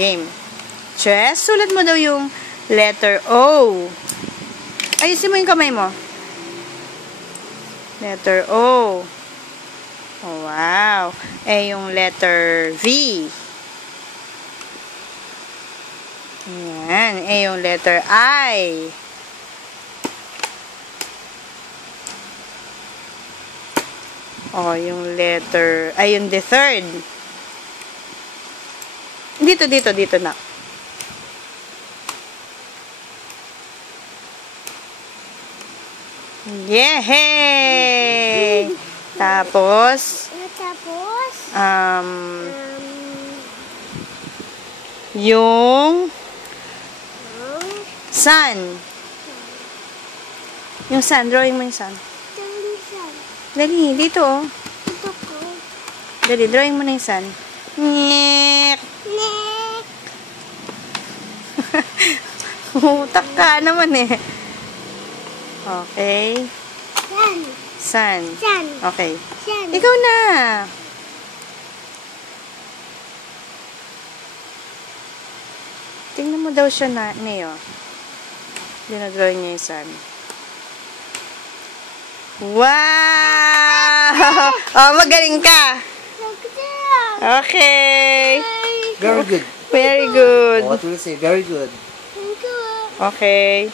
Game. Chess, sulat mo daw yung letter O. Ayusin mo yung kamay mo. Letter O. Oh, wow. Eh, yung letter V. Ayan. Eh, yung letter I. Oh, yung letter, ay, yung the third. Dito na. Yehey! Tapos, yung sun. Yung sun, drawing mo yung sun. Dali, dito oh. Dali, drawing mo na yung sun. Nyek! Nek! Utak ka naman eh. Okay. Sun. Sun. Okay. Sun. Ikaw na. Tingnan mo daw siya na, Neo. Dinadrawing niya yung sun. Wow! Oh, magaling ka. Okay. Very good. Very good. What will you say? Very good. Okay.